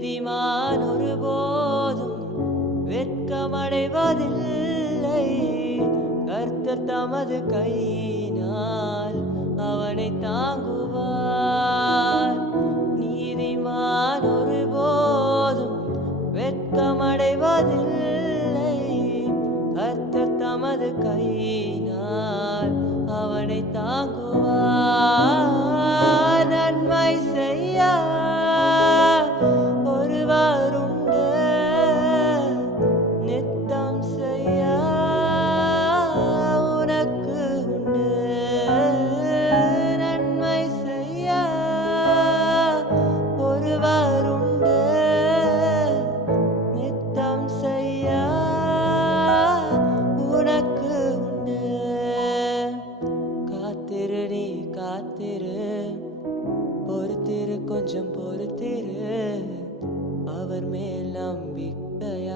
நீதிமான் ஒருபோதும் வெட்கமடைவதில்லை. கர்த்தர் தமது கையினால் அவனை தாங்குவார். நீதிமான் ஒருபோதும் வெட்கமடைவதில்லை. கர்த்தர் தமது கையினால் அவனை தாங்குவார். நன்மை செய்ய ஒருவருண்டு, நித்தம் செய்ய உனக்கு உண்டு. நன்மை செய்ய ஒருவருண்டு, நித்தம் செய்ய உனக்கு உண்டு. காத்திரு, நீ காத்திரு, பொறுத்திரு, கொஞ்சம் பொறுத்திரு. அவர் மேல் நம்பிக்கையா